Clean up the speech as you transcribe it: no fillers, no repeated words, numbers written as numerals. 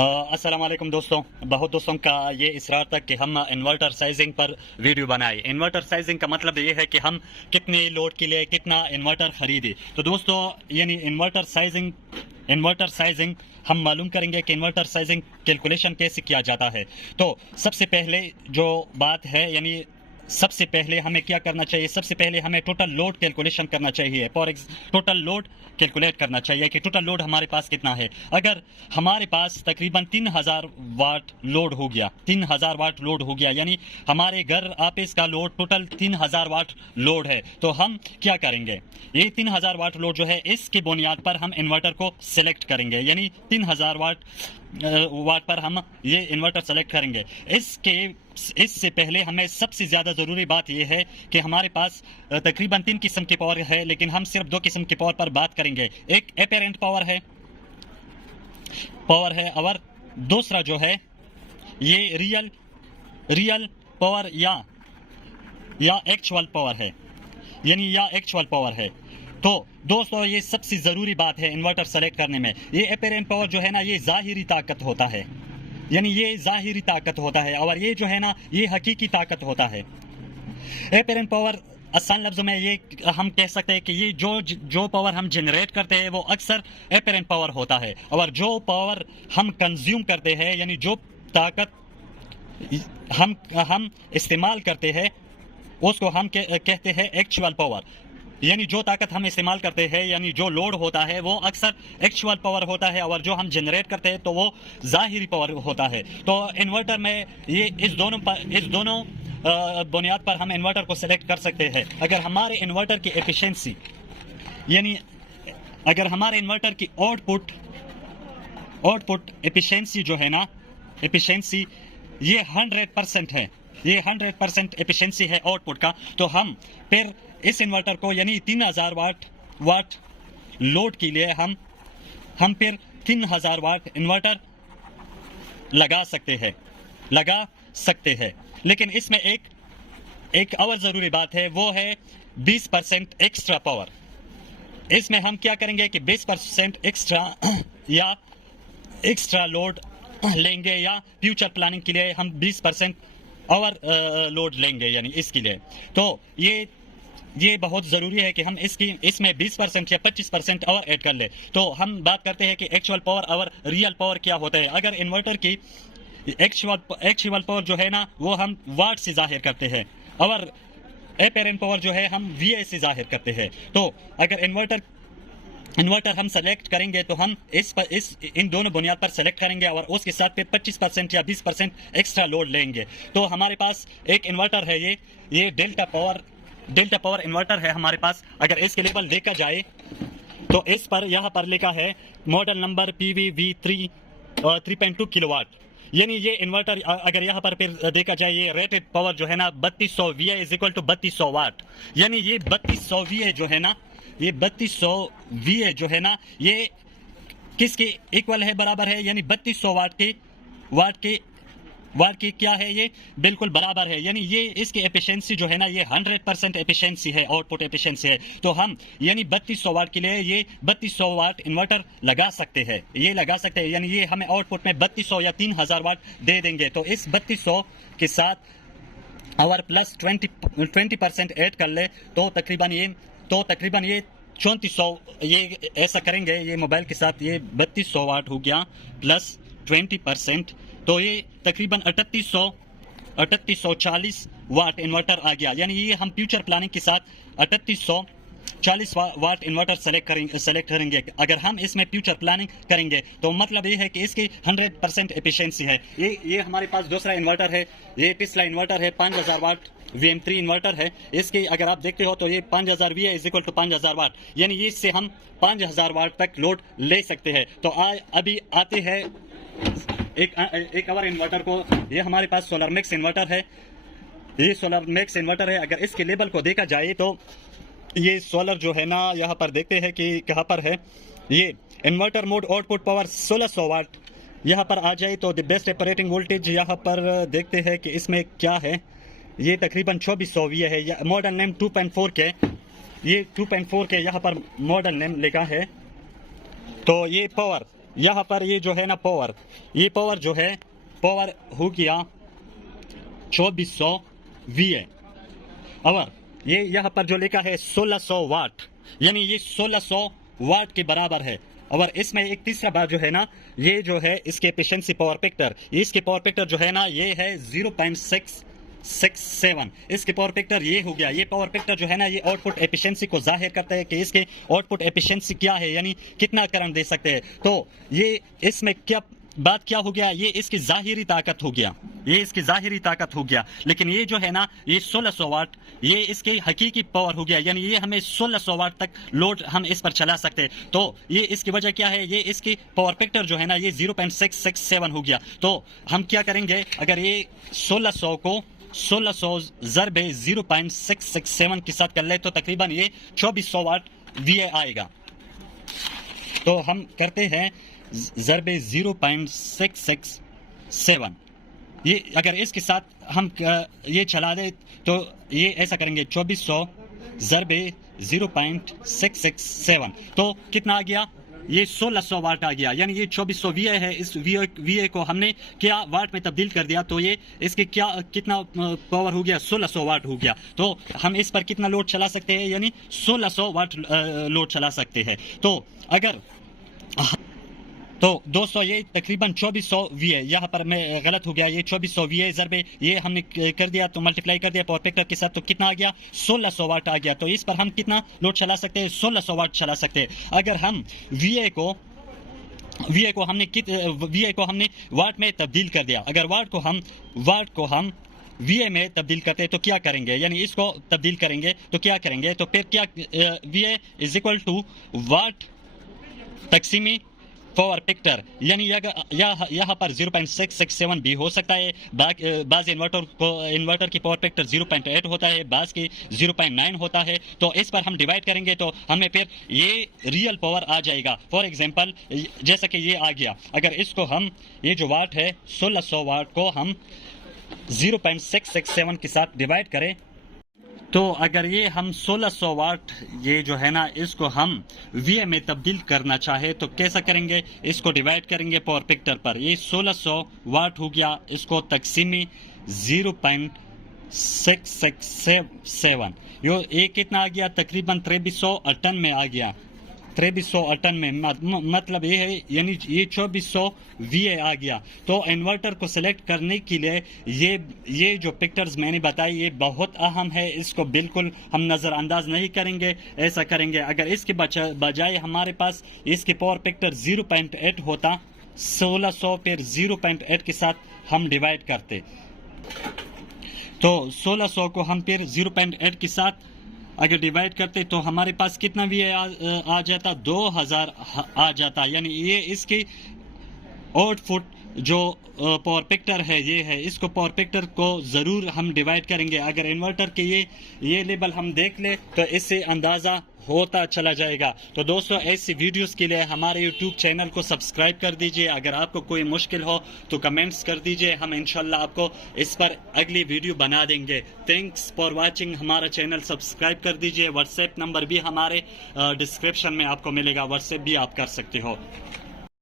अस्सलाम वालेकुम दोस्तों। बहुत दोस्तों का ये इसरार था कि हम इन्वर्टर साइजिंग पर वीडियो बनाए। इन्वर्टर साइजिंग का मतलब ये है कि हम कितने लोड के लिए कितना इन्वर्टर खरीदे। तो दोस्तों यानी इन्वर्टर साइजिंग हम मालूम करेंगे कि इन्वर्टर साइजिंग कैलकुलेशन कैसे किया जाता है। तो सबसे पहले जो बात है यानी सबसे पहले हमें क्या करना चाहिए, सबसे पहले हमें टोटल लोड कैलकुलेशन करना चाहिए। टोटल लोड कैलकुलेट करना चाहिए कि टोटल लोड हमारे पास कितना है। अगर हमारे पास तकरीबन 3000 वाट लोड हो गया, 3000 वाट लोड हो गया यानी हमारे घर ऑफिस का लोड टोटल 3000 वाट लोड है, तो हम क्या करेंगे, ये 3000 वाट लोड जो है इसकी बुनियाद पर हम इन्वर्टर को सिलेक्ट करेंगे। यानी 3000 वाट पर हम ये इन्वर्टर सेलेक्ट करेंगे। इससे पहले हमें सबसे ज़्यादा ज़रूरी बात यह है कि हमारे पास तकरीबन 3 किस्म की पावर है, लेकिन हम सिर्फ 2 किस्म की पावर पर बात करेंगे। एक एपेरेंट पावर है और दूसरा जो है ये रियल पावर या एक्चुअल पावर है, या एक्चुअल पावर है। तो दोस्तों ये सबसे ज़रूरी बात है इन्वर्टर सेलेक्ट करने में। ये एपेरेंट पावर जो है ना, ये ज़ाहिरी ताकत होता है, यानी ये ज़ाहिरी ताकत होता है, और ये जो है ना ये हकीकी ताकत होता है। एपेरेंट पावर आसान लफ्ज़ों में ये हम कह सकते हैं कि ये जो पावर हम जनरेट करते हैं वो अक्सर एपेरेंट पावर होता है, और जो पावर हम कंज्यूम करते हैं यानी जो ताकत हम इस्तेमाल करते हैं उसको हम कहते हैं एक्चुअल पावर। यानी जो ताकत हम इस्तेमाल करते हैं यानी जो लोड होता है वो अक्सर एक्चुअल पावर होता है, और जो हम जनरेट करते हैं तो वो ज़ाहिरी पावर होता है। तो इन्वर्टर में ये इस दोनों बुनियाद पर हम इन्वर्टर को सेलेक्ट कर सकते हैं। अगर हमारे इन्वर्टर की एफिशिएंसी यानी अगर हमारे इन्वर्टर की आउटपुट एफिशिएंसी जो है ना, एफिशिएंसी ये 100% है, ये 100% एफिशिएंसी है आउटपुट का, तो हम फिर इस इन्वर्टर को यानी 3000 वाट लोड के लिए हम फिर 3000 वाट इन्वर्टर लगा सकते हैं। लेकिन इसमें एक और ज़रूरी बात है, वो है 20% एक्स्ट्रा पावर। इसमें हम क्या करेंगे कि 20% एक्स्ट्रा लोड लेंगे, या फ्यूचर प्लानिंग के लिए हम 20% और लोड लेंगे यानी इसके लिए। तो ये बहुत ज़रूरी है कि हम इसमें 20% या 25% और ऐड कर ले। तो हम बात करते हैं कि एक्चुअल पावर और रियल पावर क्या होता है। अगर इन्वर्टर की एक्चुअल पावर जो है ना वो हम वाट से जाहिर करते हैं, और एपेरेंट पावर जो है हम VA से जाहिर करते हैं। तो अगर इन्वर्टर हम सेलेक्ट करेंगे तो हम इन दोनों बुनियाद पर सेलेक्ट करेंगे, और उसके साथ फिर 25% या 20% एक्स्ट्रा लोड लेंगे। तो हमारे पास एक इन्वर्टर है, ये डेल्टा पावर इन्वर्टर है हमारे पास। अगर इसके लेवल देखा जाए तो इस पर यहाँ पर लिखा है मॉडल नंबर PVV3 3.2 किलोवाट। यानी ये इन्वर्टर अगर यहाँ पर फिर देखा जाए ये रेटेड पावर जो है ना 3200 VA इज इक्वल टू 3200 वाट। यानी ये 3200 VA जो है ना, ये 3200 VA जो है ना ये किसके इक्वल है, बराबर है, यानी 3200 वाट की क्या है, ये बिल्कुल बराबर है। यानी ये इसकी एफिशिएंसी जो है ना ये 100% एफिशिएंसी है, आउटपुट एफिशिएंसी है। तो हम यानी 3200 वाट के लिए ये 3200 वाट इन्वर्टर लगा सकते हैं, यानी ये हमें आउटपुट में 3200 या 3000 वाट दे देंगे। तो इस 3200 के साथ और प्लस 20% ऐड कर ले तो तकरीबन ये 3400, ये ऐसा करेंगे ये मोबाइल के साथ ये 3200 वाट हो गया प्लस 20%, तो ये तकरीबन 3840 वाट इन्वर्टर आ गया। यानी ये हम फ्यूचर प्लानिंग के साथ 3840 वाट इन्वर्टर सेलेक्ट करेंगे। अगर हम इसमें फ्यूचर प्लानिंग करेंगे तो मतलब ये है कि इसकी 100% एफिशिएंसी है। ये हमारे पास दूसरा इन्वर्टर है, ये पिछला इन्वर्टर है 5000 वाट VM3 इन्वर्टर है। इसकी अगर आप देखते हो तो ये 5000 VA इज इक्वल टू 5000 वाट, यानी इससे हम 5000 वाट तक लोड ले सकते हैं। तो अभी आते हैं एक और इन्वर्टर को। ये हमारे पास सोलर मैक्स इन्वर्टर है, ये सोलर मैक्स इन्वर्टर है। अगर इसके लेवल को देखा जाए तो ये सोलर जो है ना यहाँ पर देखते हैं कि कहाँ पर है। ये इन्वर्टर मोड आउटपुट पावर 1600 वाट यहाँ पर आ जाए तो द बेस्ट ऑपरेटिंग वोल्टेज यहाँ पर देखते हैं कि इसमें क्या है। ये तकरीबन 2400 VA है। मॉडल नेम 2.4 के, ये 2.4 के यहाँ पर मॉडल नेम लिखा है। तो ये पावर यहाँ पर ये जो है ना पावर, ये पावर जो है पावर हो गया 2400 VA। और ये यहाँ पर जो लिखा है 1600 वाट, यानी ये 1600 वाट के बराबर है। और इसमें एक तीसरा बात जो है ना, ये जो है इसके एफिशिएंसी पावर फैक्टर, इसके पावर फैक्टर जो है ना ये है 0.667। इसके पावर फैक्टर ये हो गया। ये पावर फैक्टर जो है ना ये आउटपुट एफिशिएंसी को जाहिर करता है कि इसके आउटपुट एफिशिएंसी क्या है, यानी कितना करंट दे सकते हैं। तो ये इसमें क्या बात क्या हो गया, ये इसकी जाहिरी ताकत हो गया, ये इसकी जाहिरी ताकत हो गया। लेकिन ये जो है ना ये 1600 वाट, ये इसकी हकीकी पावर हो गया, यानी ये हमें 1600 वाट तक लोड हम इस पर चला सकते हैं। तो ये इसकी वजह क्या है, ये इसकी पावर फैक्टर जो है ना ये 0.667 हो गया। तो हम क्या करेंगे, अगर ये 1600 को 1600 ज़रबे 0.667 के साथ कर ले तो तकरीबन ये 2400 वाट VA आएगा। तो हम करते हैं ज़रबे 0.667, ये अगर इसके साथ हम ये चला दे तो ये ऐसा करेंगे 2400 ज़रबे 0.667, तो कितना आ गया, ये 1600 वाट आ गया। यानी ये 2400 VA है, इस VA को हमने क्या वाट में तब्दील कर दिया, तो ये इसके क्या कितना पावर हो गया, 1600 वाट हो गया। तो हम इस पर कितना लोड चला सकते हैं, यानी 1600 वाट लोड चला सकते हैं। तो अगर तो दोस्तों ये तकरीबन 2400 VA, यहाँ पर मैं गलत हो गया, ये 2400 VA ज़रबे ये हमने कर दिया, तो मल्टीप्लाई कर दिया पावर फैक्टर के साथ, तो कितना आ गया, 1600 वाट आ गया। तो इस पर हम कितना लोड चला सकते हैं, 1600 वाट चला सकते हैं। अगर हम VA को हमने वाट में तब्दील कर दिया, अगर वाट को हम VA में तब्दील करते हैं तो क्या करेंगे, यानी इसको तब्दील करेंगे तो क्या करेंगे, तो फिर क्या VA is equal to watt तकसीमी पावर फैक्टर, यानी यहाँ पर 0.667 भी हो सकता है। बाज इन्वर्टर की पावर फैक्टर 0.8 होता है, बाज की 0.9 होता है। तो इस पर हम डिवाइड करेंगे तो हमें फिर ये रियल पावर आ जाएगा। फॉर एग्जांपल जैसा कि ये आ गया, अगर इसको हम ये जो वाट है 1600 वाट को हम 0.667 के साथ डिवाइड करें, तो अगर ये हम 1600 वाट ये जो है ना इसको हम VA में तब्दील करना चाहे तो कैसा करेंगे, इसको डिवाइड करेंगे पावर फैक्टर पर, ये 1600 वाट हो गया, इसको तकसीमी 0.667, ये कितना आ गया, तकरीबन 2358 में आ गया, 2358 में, मतलब ये है, यानी ये 2400 VA आ गया। तो इन्वर्टर को सिलेक्ट करने के लिए ये जो फैक्टर्स मैंने बताई ये बहुत अहम है, इसको बिल्कुल हम नज़रअंदाज नहीं करेंगे। ऐसा करेंगे अगर इसके बजाय हमारे पास इसके पावर फैक्टर 0.8 होता, 1600 फिर 0.8 के साथ हम डिवाइड करते, तो 1600 को हम फिर 0.8 के साथ अगर डिवाइड करते तो हमारे पास कितना VA आ जाता, 2000 आ जाता। यानी ये इसकी आउटपुट जो पावर फैक्टर है ये है, इसको पावर फैक्टर को ज़रूर हम डिवाइड करेंगे। अगर इन्वर्टर के ये लेवल हम देख ले तो इससे अंदाज़ा होता चला जाएगा। तो दोस्तों ऐसी वीडियोस के लिए हमारे YouTube चैनल को सब्सक्राइब कर दीजिए। अगर आपको कोई मुश्किल हो तो कमेंट्स कर दीजिए, हम इंशाल्लाह आपको इस पर अगली वीडियो बना देंगे। थैंक्स फॉर वाचिंग, हमारा चैनल सब्सक्राइब कर दीजिए। व्हाट्सएप नंबर भी हमारे डिस्क्रिप्शन में आपको मिलेगा, व्हाट्सएप भी आप कर सकते हो।